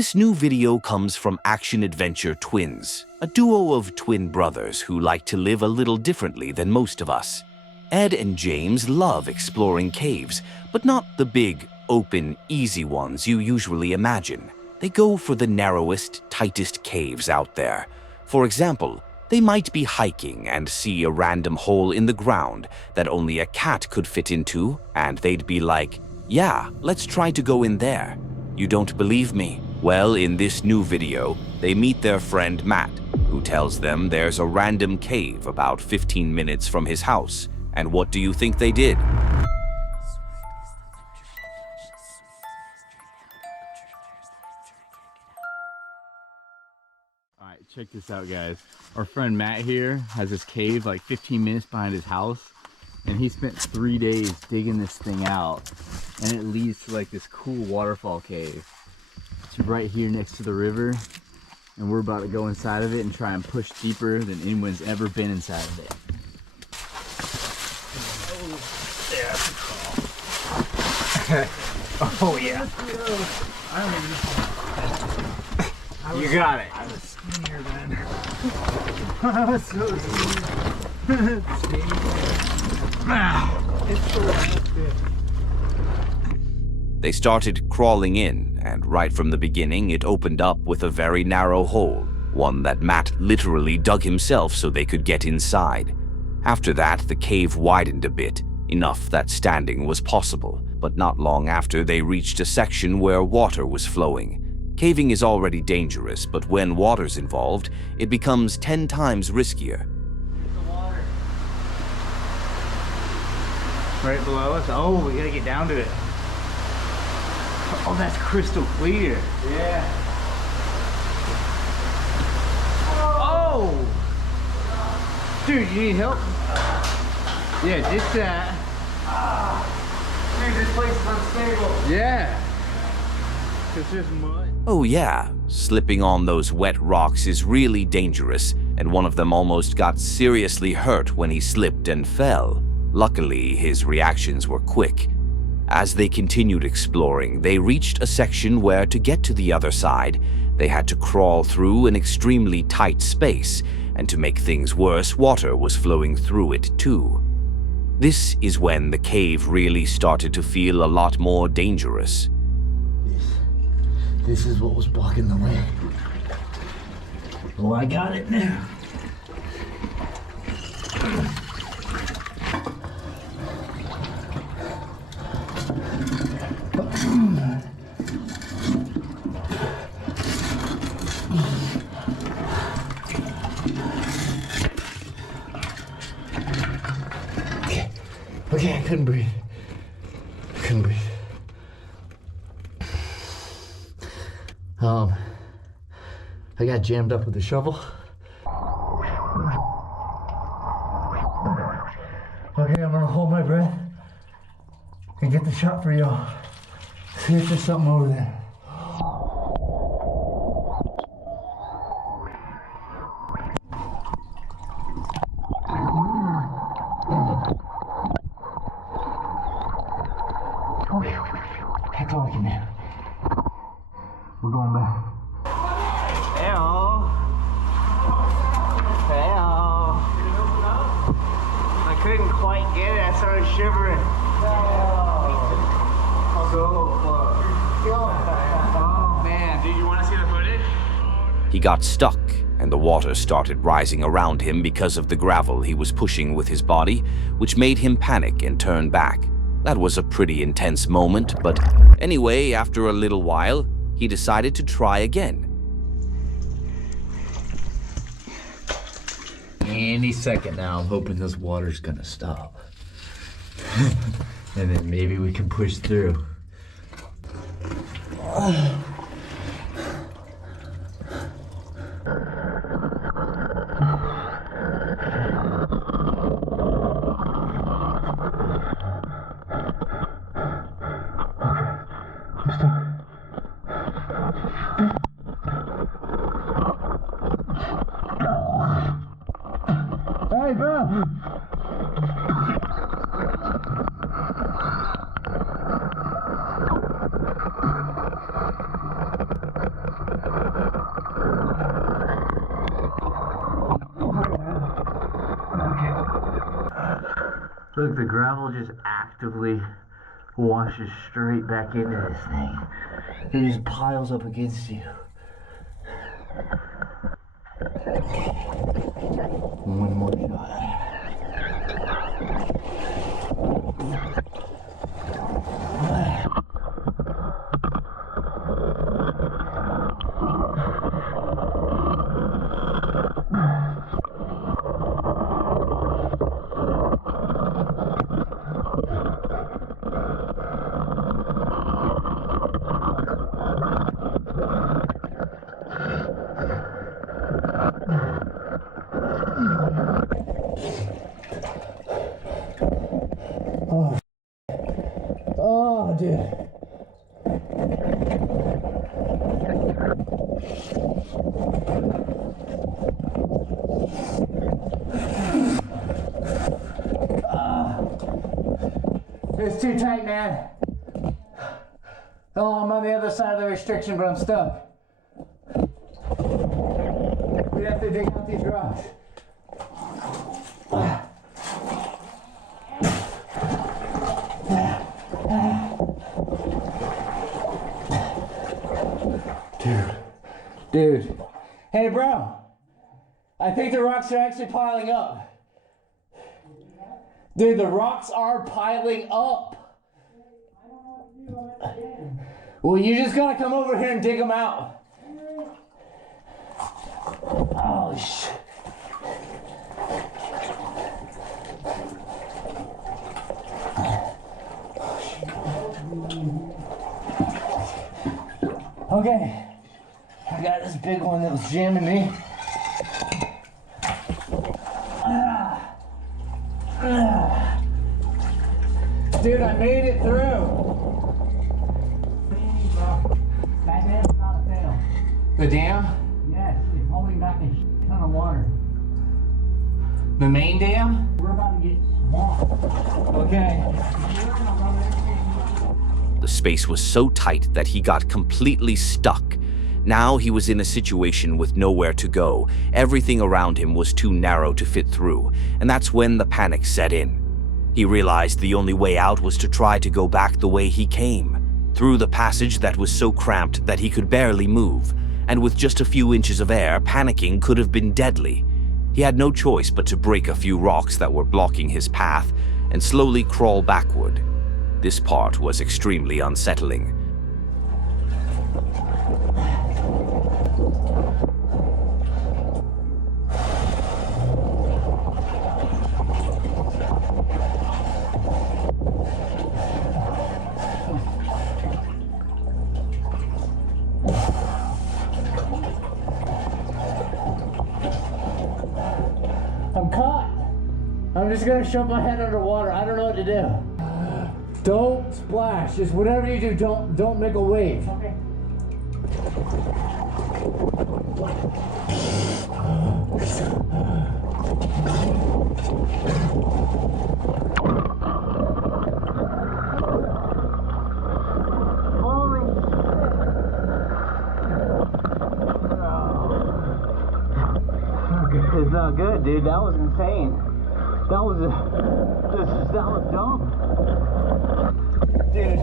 This new video comes from Action Adventure Twins, a duo of twin brothers who like to live a little differently than most of us. Ed and James love exploring caves, but not the big, open, easy ones you usually imagine. They go for the narrowest, tightest caves out there. For example, they might be hiking and see a random hole in the ground that only a cat could fit into, and they'd be like, "Yeah, let's try to go in there." You don't believe me? Well, in this new video, they meet their friend Matt, who tells them there's a random cave about 15 minutes from his house. And what do you think they did? Alright, check this out, guys. Our friend Matt here has this cave like 15 minutes behind his house, and he spent 3 days digging this thing out, and it leads to like this cool waterfall cave. It's right here next to the river, and we're about to go inside of it and try and push deeper than anyone's ever been inside of it. Oh yeah. You got it. I was skinnier then. I was so skinny. It's so good. They started crawling in, and right from the beginning it opened up with a very narrow hole, one that Matt literally dug himself so they could get inside. After that, the cave widened a bit, enough that standing was possible, but not long after they reached a section where water was flowing. Caving is already dangerous, but when water's involved, it becomes 10 times riskier. The water. Right below us? Oh, we gotta get down to it. Oh, that's crystal clear. Yeah. Oh! Dude, you need help? Yeah, just that. Dude, this place is unstable. Yeah. It's just mud. Oh yeah, slipping on those wet rocks is really dangerous, and one of them almost got seriously hurt when he slipped and fell. Luckily, his reactions were quick. As they continued exploring, they reached a section where, to get to the other side, they had to crawl through an extremely tight space, and to make things worse, water was flowing through it too. This is when the cave really started to feel a lot more dangerous. This is what was blocking the way. Well, I got it now. Okay, I couldn't breathe. I got jammed up with the shovel. Okay, I'm gonna hold my breath and get the shot for y'all. See if there's something over there. That's all I can do. We're going back. I couldn't quite get it. I started shivering. Oh man, dude, you want to see the footage? He got stuck, and the water started rising around him because of the gravel he was pushing with his body, which made him panic and turn back. That was a pretty intense moment, but anyway, after a little while, he decided to try again. Any second now, I'm hoping this water's gonna stop. And then maybe we can push through. Hey, bro! Look, the gravel just actively washes straight back into this thing. It just piles up against you. One more shot. Oh, dude. It's too tight, man. Oh, I'm on the other side of the restriction, but I'm stuck. We have to dig out these rocks. Dude. Hey, bro. I think the rocks are actually piling up. Dude, the rocks are piling up. Well, you just gotta come over here and dig them out. Oh, shit. Okay. I got this big one that was jamming me. Dude, I made it through. That dam's not a fail. The dam? Yes, it's holding back a ton of water. The main dam? We're about to get swamped. Okay. The space was so tight that he got completely stuck. Now he was in a situation with nowhere to go. Everything around him was too narrow to fit through, and that's when the panic set in. He realized the only way out was to try to go back the way he came, through the passage that was so cramped that he could barely move, and with just a few inches of air, panicking could have been deadly. He had no choice but to break a few rocks that were blocking his path and slowly crawl backward. This part was extremely unsettling. I'm caught. I'm just gonna shove my head underwater. I don't know what to do. Don't splash. Just whatever you do, don't make a wave. Okay. Holy shit. It's not good, dude. That was insane. That was dumb. Dude.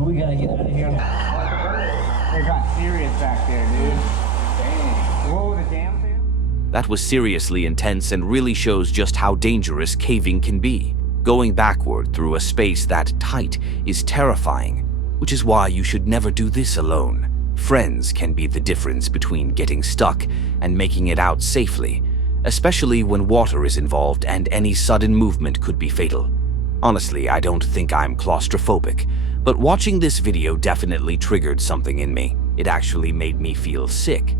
We gotta get out of here. It got serious back there, dude. Dang. What was the damn thing? That was seriously intense and really shows just how dangerous caving can be. Going backward through a space that tight is terrifying, which is why you should never do this alone. Friends can be the difference between getting stuck and making it out safely, especially when water is involved and any sudden movement could be fatal. Honestly, I don't think I'm claustrophobic, but watching this video definitely triggered something in me. It actually made me feel sick.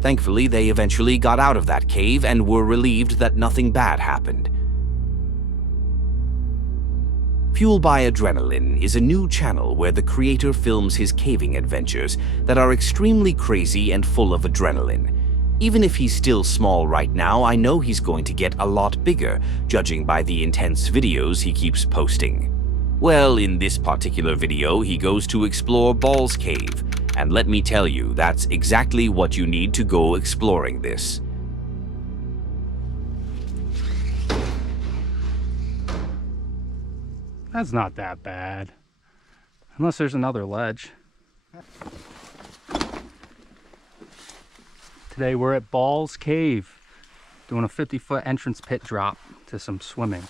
Thankfully, they eventually got out of that cave and were relieved that nothing bad happened. Fuel by Adrenaline is a new channel where the creator films his caving adventures that are extremely crazy and full of adrenaline. Even if he's still small right now, I know he's going to get a lot bigger, judging by the intense videos he keeps posting. Well, in this particular video, he goes to explore Ball's Cave, and let me tell you, that's exactly what you need to go exploring this. That's not that bad. Unless there's another ledge. Today we're at Ball's Cave, doing a 50-foot entrance pit drop to some swimming.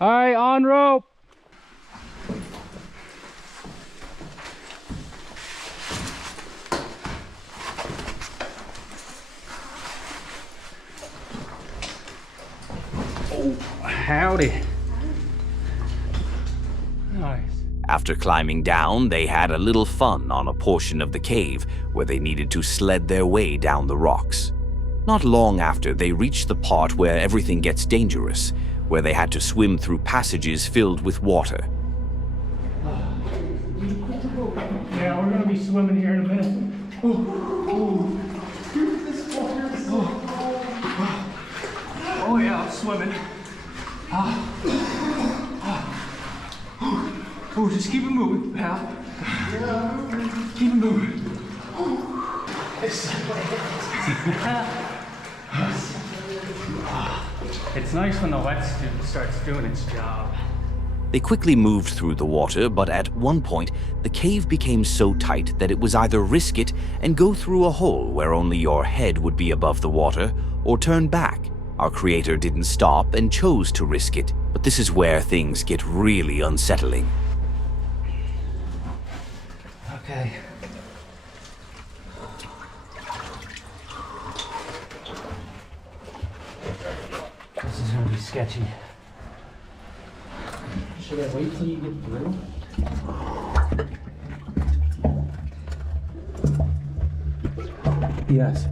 All right, on rope. Oh, howdy. Nice. After climbing down, they had a little fun on a portion of the cave where they needed to sled their way down the rocks. Not long after, they reached the part where everything gets dangerous, where they had to swim through passages filled with water. Yeah, we're gonna be swimming here in a minute. Oh yeah, I'm swimming. Oh, just keep it moving, pal. Keep it moving. It's nice when the wetsuit starts doing its job. They quickly moved through the water, but at one point, the cave became so tight that it was either risk it and go through a hole where only your head would be above the water, or turn back. Our creator didn't stop and chose to risk it, but this is where things get really unsettling. Okay. This is gonna be sketchy. Should I wait till you get through? Yes.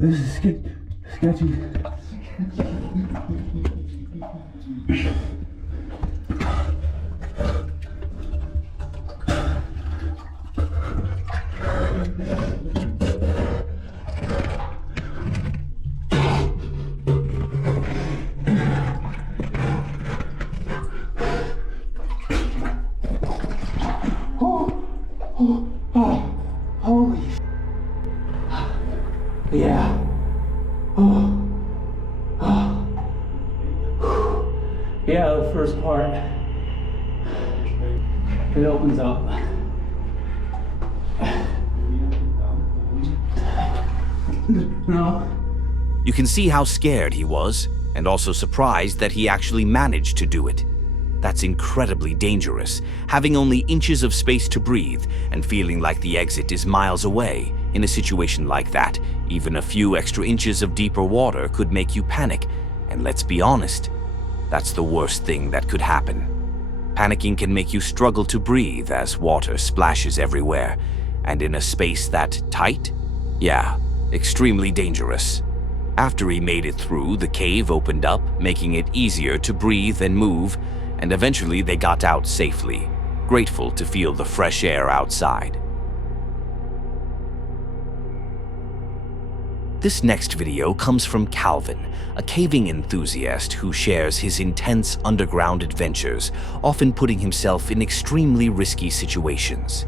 This is sketchy. Holy. Yeah. Yeah, the first part. It opens up. No. You can see how scared he was, and also surprised that he actually managed to do it. That's incredibly dangerous, having only inches of space to breathe and feeling like the exit is miles away. In a situation like that, even a few extra inches of deeper water could make you panic, and let's be honest, that's the worst thing that could happen. Panicking can make you struggle to breathe as water splashes everywhere, and in a space that tight? Yeah, extremely dangerous. After he made it through, the cave opened up, making it easier to breathe and move, and eventually they got out safely, grateful to feel the fresh air outside. This next video comes from Calvin, a caving enthusiast who shares his intense underground adventures, often putting himself in extremely risky situations.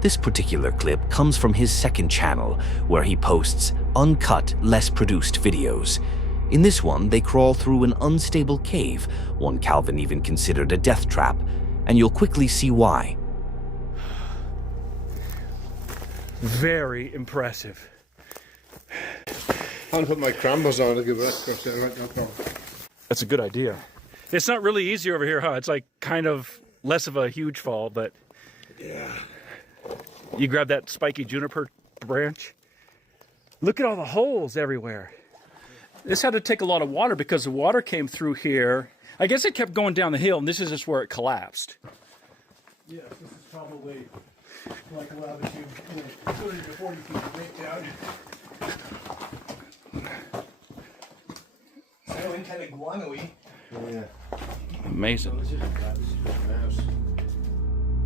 This particular clip comes from his second channel, where he posts uncut, less produced videos. In this one, they crawl through an unstable cave, one Calvin even considered a death trap, and you'll quickly see why. Very impressive. I'll put my crampers on to give it right now. That's a good idea. It's not really easy over here, huh? It's like kind of less of a huge fall, but Yeah. you grab that spiky juniper branch. Look at all the holes everywhere. This had to take a lot of water because the water came through here. I guess it kept going down the hill, and this is just where it collapsed. Yes, this is probably like allowed to 30 to 40 feet breakdown. Sounding kind of guano-y. Yeah. Amazing.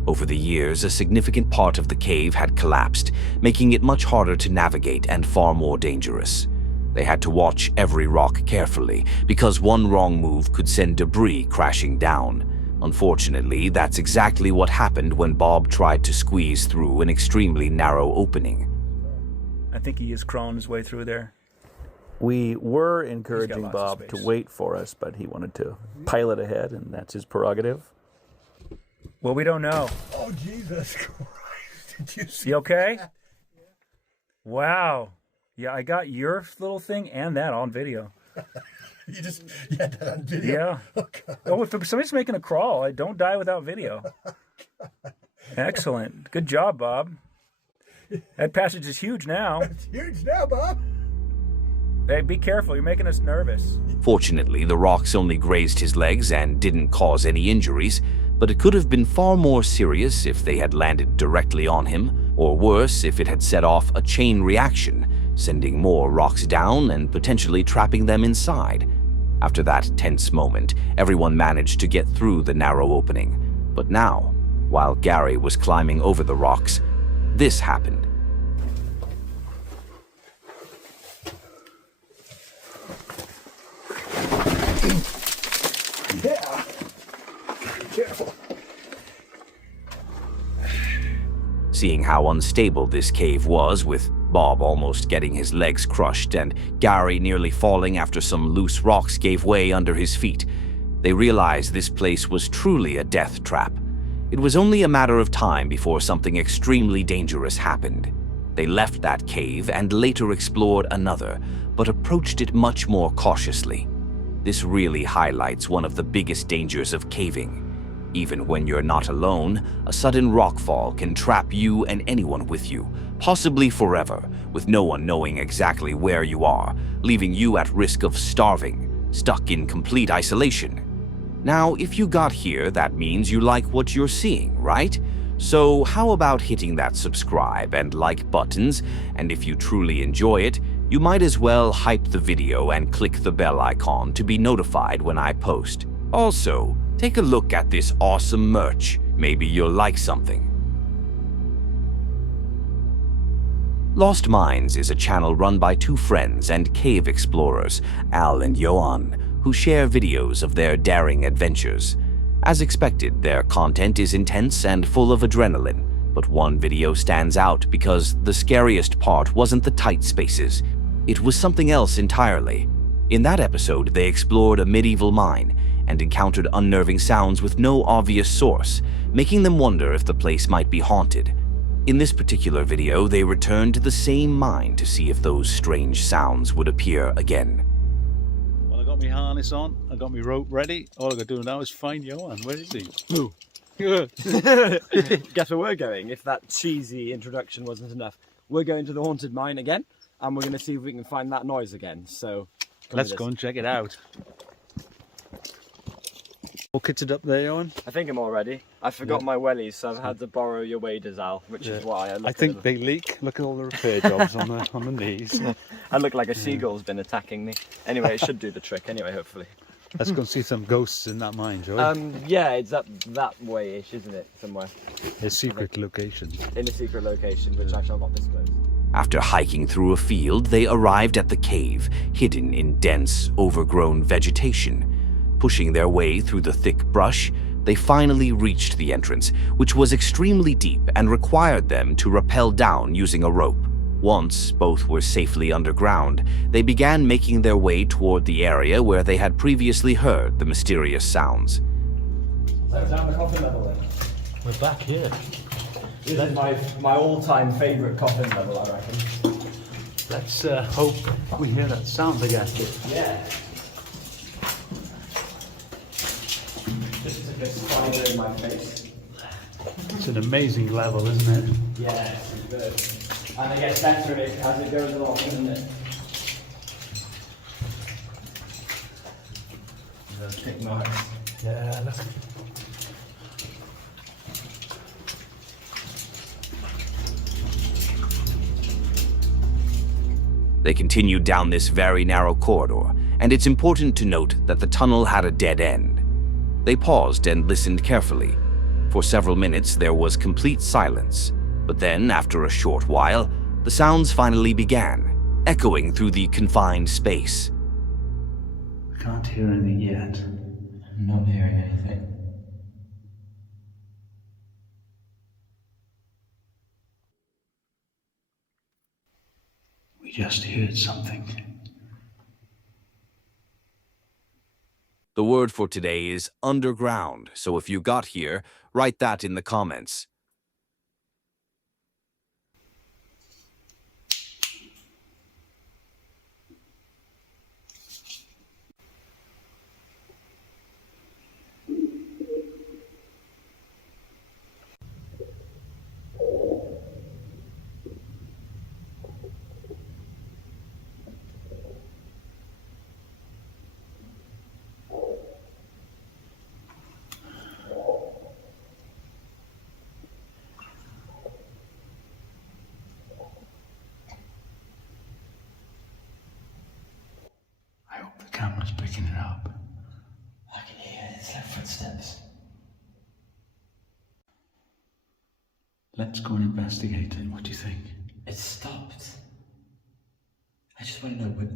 Over the years, a significant part of the cave had collapsed, making it much harder to navigate and far more dangerous. They had to watch every rock carefully, because one wrong move could send debris crashing down. Unfortunately, that's exactly what happened when Bob tried to squeeze through an extremely narrow opening. I think he is crawling his way through there. We were encouraging lots of Bob space. to wait for us, but he wanted to pilot ahead, and that's his prerogative. Well, we don't know. Oh, Jesus Christ. Did you see? You okay? Wow. Yeah, I got your little thing and that on video. You had that on video? Yeah. Oh, if somebody's making a crawl, I don't die without video. Excellent. Good job, Bob. That passage is huge now. It's huge now, Bob. Hey, be careful. You're making us nervous. Fortunately, the rocks only grazed his legs and didn't cause any injuries, but it could have been far more serious if they had landed directly on him, or worse, if it had set off a chain reaction, sending more rocks down and potentially trapping them inside. After that tense moment, everyone managed to get through the narrow opening. But now, while Gary was climbing over the rocks, this happened. Yeah. Careful. Seeing how unstable this cave was, with Bob almost getting his legs crushed and Gary nearly falling after some loose rocks gave way under his feet, they realized this place was truly a death trap. It was only a matter of time before something extremely dangerous happened. They left that cave and later explored another, but approached it much more cautiously. This really highlights one of the biggest dangers of caving. Even when you're not alone, a sudden rockfall can trap you and anyone with you, possibly forever, with no one knowing exactly where you are, leaving you at risk of starving, stuck in complete isolation. Now, if you got here, that means you like what you're seeing, right? So how about hitting that subscribe and like buttons, and if you truly enjoy it, you might as well hype the video and click the bell icon to be notified when I post. Also, take a look at this awesome merch. Maybe you'll like something. Lost Minds is a channel run by two friends and cave explorers, Al and Johan, who share videos of their daring adventures. As expected, their content is intense and full of adrenaline, but one video stands out because the scariest part wasn't the tight spaces. It was something else entirely. In that episode, they explored a medieval mine and encountered unnerving sounds with no obvious source, making them wonder if the place might be haunted. In this particular video, they returned to the same mine to see if those strange sounds would appear again. Well, I got my harness on, I got my rope ready. All I got to do now is find Johan. Where is he? Ooh. Guess where we're going, if that cheesy introduction wasn't enough. We're going to the haunted mine again, and we're going to see if we can find that noise again. So Let's go and check it out. All kitted up there, Johan? I think I'm all ready. I forgot my wellies, so I've had to borrow your waders, Al, which is why I think they leak. Look at all the repair jobs on the knees. I look like a seagull's been attacking me. Anyway, it should do the trick anyway, hopefully. Let's go and see some ghosts in that mine, shall we? Yeah, it's up that way-ish, isn't it? Somewhere. A secret location. In a secret location, which I shall not disclose. After hiking through a field, they arrived at the cave, hidden in dense, overgrown vegetation. Pushing their way through the thick brush, they finally reached the entrance, which was extremely deep and required them to rappel down using a rope. Once both were safely underground, they began making their way toward the area where they had previously heard the mysterious sounds. So down the coffin level then. We're back here. This is my all-time favourite coffin level, I reckon. Let's hope we hear that sound again. Yeah. Just took a spider in my face. It's an amazing level, isn't it? Yeah, it's good. And it gets better as it goes along, doesn't it? Those tick marks. Yeah, look. They continued down this very narrow corridor, and it's important to note that the tunnel had a dead end. They paused and listened carefully. For several minutes, there was complete silence. But then, after a short while, the sounds finally began. echoing through the confined space. I can't hear anything yet. I'm not hearing anything. We just heard something. The word for today is underground, so if you got here, write that in the comments. I hope the camera's picking it up. I can hear it's like footsteps. Let's go and investigate it. What do you think? It stopped. I just want to know what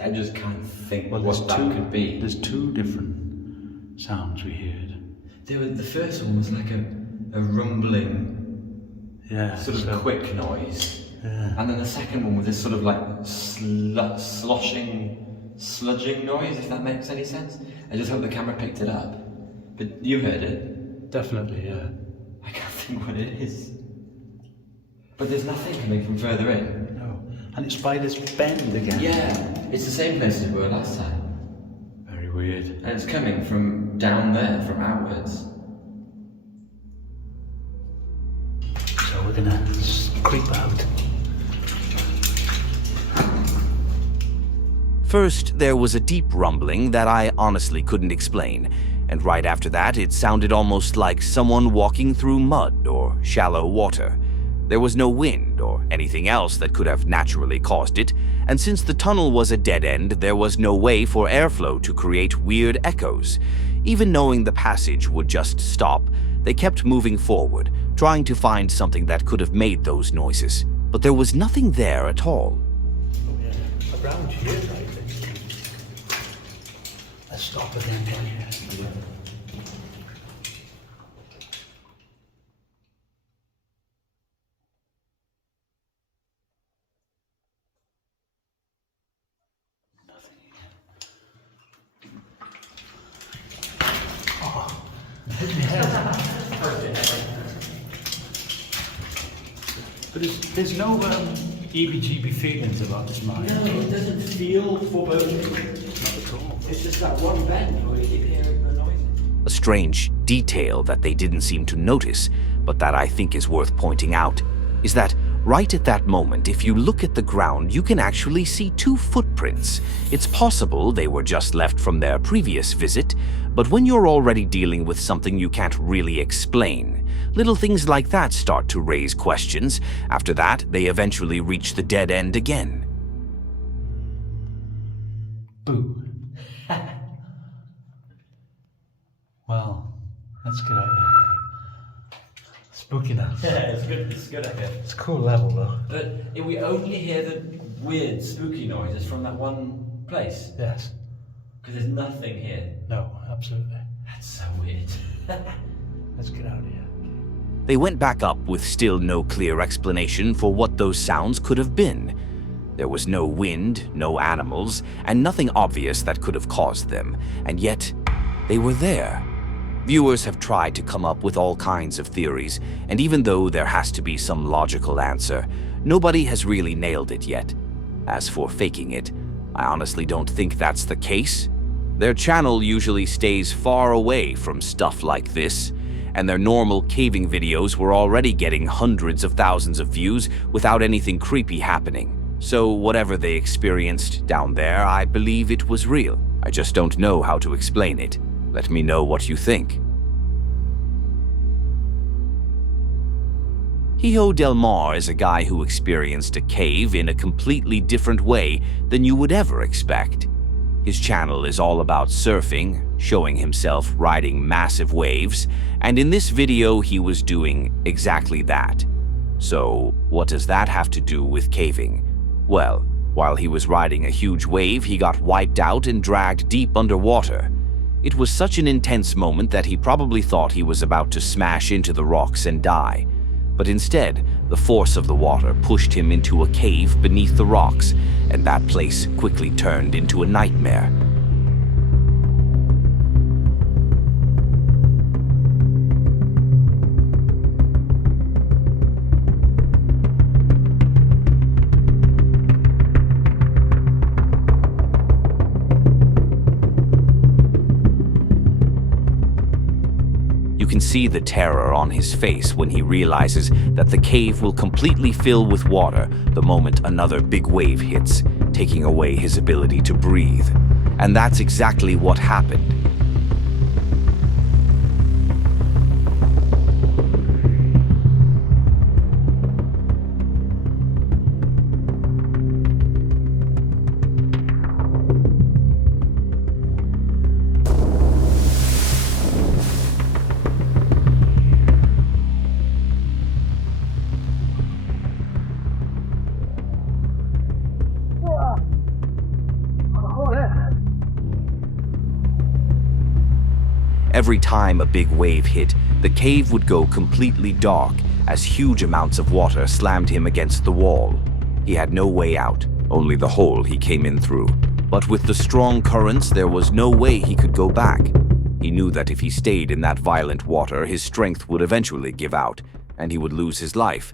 I just can't think Well, what that could be. There's two different sounds we heard. The first one was like a rumbling, Yeah. sort of quick noise. Yeah. And then the second one was this sort of like sloshing, sludging noise, if that makes any sense. I just hope the camera picked it up. But you heard it? Definitely, yeah. I can't think what it is. But there's nothing coming from further in. No. And it's by this bend again. Yeah, it's the same place as we were last time. Very weird. And it's coming from down there, from outwards. So we're gonna creep out. First, there was a deep rumbling that I honestly couldn't explain, and right after that, it sounded almost like someone walking through mud or shallow water. There was no wind or anything else that could have naturally caused it, and since the tunnel was a dead end, there was no way for airflow to create weird echoes. Even knowing the passage would just stop, they kept moving forward, trying to find something that could have made those noises. But there was nothing there at all. Oh yeah. Around here, I think. Let's stop again down here. But there's no EBGB feelings about this mine. No, it doesn't feel foreboding. Not at all. It's just that one bend where you keep hearing the noises. A strange detail that they didn't seem to notice, but that I think is worth pointing out, is that right at that moment, if you look at the ground, you can actually see two footprints. It's possible they were just left from their previous visit, but when you're already dealing with something you can't really explain, little things like that start to raise questions. After that, they eventually reach the dead end again. Boo. Well, let's get out of here. Spooky now. Yeah, it's good I hear. It's a cool level though. But if we only hear the weird, spooky noises from that one place. Yes. Because there's nothing here. No, absolutely. That's so weird. Let's get out of here. They went back up with still no clear explanation for what those sounds could have been. There was no wind, no animals, and nothing obvious that could have caused them, and yet they were there. Viewers have tried to come up with all kinds of theories, and even though there has to be some logical answer, nobody has really nailed it yet. As for faking it, I honestly don't think that's the case. Their channel usually stays far away from stuff like this, and their normal caving videos were already getting hundreds of thousands of views without anything creepy happening. So whatever they experienced down there, I believe it was real. I just don't know how to explain it. Let me know what you think. Hijo Del Mar is a guy who experienced a cave in a completely different way than you would ever expect. His channel is all about surfing, showing himself riding massive waves, and in this video he was doing exactly that. So, what does that have to do with caving? Well, While he was riding a huge wave, he got wiped out and dragged deep underwater. It was such an intense moment that he probably thought he was about to smash into the rocks and die. But instead, the force of the water pushed him into a cave beneath the rocks, and that place quickly turned into a nightmare. You can see the terror on his face when he realizes that the cave will completely fill with water the moment another big wave hits, taking away his ability to breathe. And that's exactly what happened. Every time a big wave hit, the cave would go completely dark as huge amounts of water slammed him against the wall. He had no way out, only the hole he came in through. But with the strong currents, there was no way he could go back. He knew that if he stayed in that violent water, his strength would eventually give out, and he would lose his life.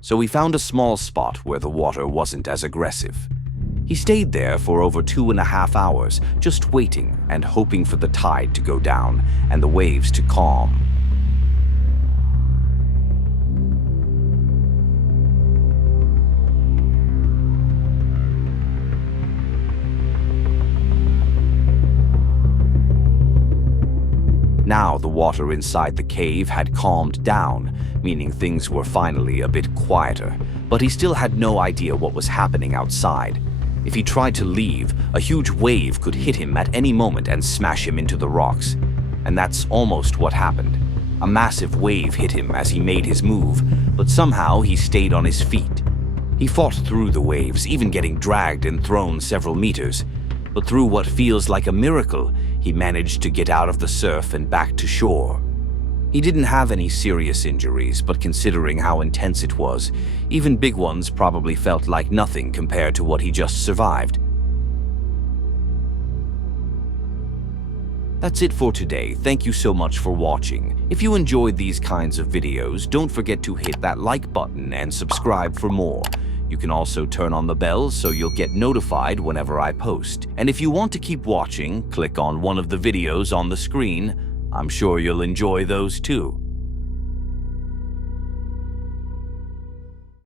So he found a small spot where the water wasn't as aggressive. He stayed there for over 2.5 hours, just waiting and hoping for the tide to go down and the waves to calm. Now the water inside the cave had calmed down, meaning things were finally a bit quieter, but he still had no idea what was happening outside. If he tried to leave, a huge wave could hit him at any moment and smash him into the rocks. And that's almost what happened. A massive wave hit him as he made his move, but somehow he stayed on his feet. He fought through the waves, even getting dragged and thrown several meters. But through what feels like a miracle, he managed to get out of the surf and back to shore. He didn't have any serious injuries, but considering how intense it was, even big ones probably felt like nothing compared to what he just survived. That's it for today. Thank you so much for watching. If you enjoyed these kinds of videos, don't forget to hit that like button and subscribe for more. You can also turn on the bell so you'll get notified whenever I post. And if you want to keep watching, click on one of the videos on the screen. I'm sure you'll enjoy those too.